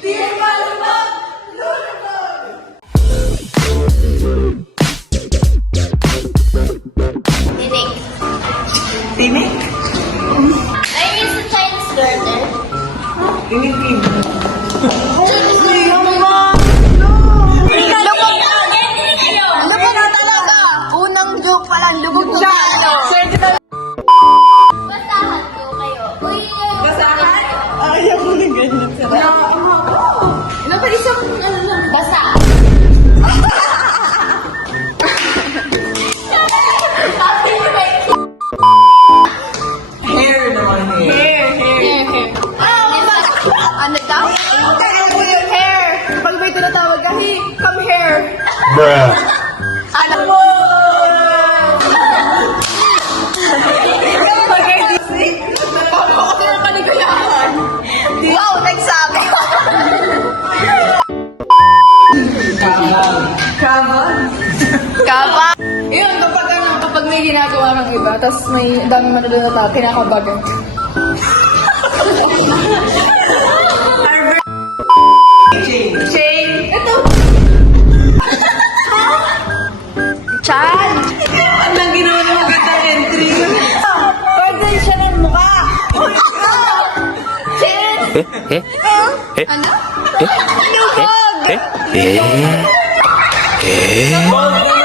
Di malubog, lulubog! Tinik. Tinik? I use a Chinese garter. Tinik. Lubog na talaga. Unang joke pa lang, lubog na tayo. Basahan ko kayo. Uy, Basahan? Ayaw mo na ganyan sa Napaisang ano lang. Basa. Hair naman hair. Hair. Ano daw? Kaya mo yung hair. Pag may tinatawag ka, hey, come here. Bruh. Ano mo? Wow, nagsabi. Kabal. Kaba. Yun, kapag may ginagawa ng iba, tapos may dami manonood na tao, kinakabagan. Shane. Ito! Chan. Anong ginawa ng magandang entry? Pwede siya ng mukha! Ano? Eh? Lubog. Eh? Eh? Bold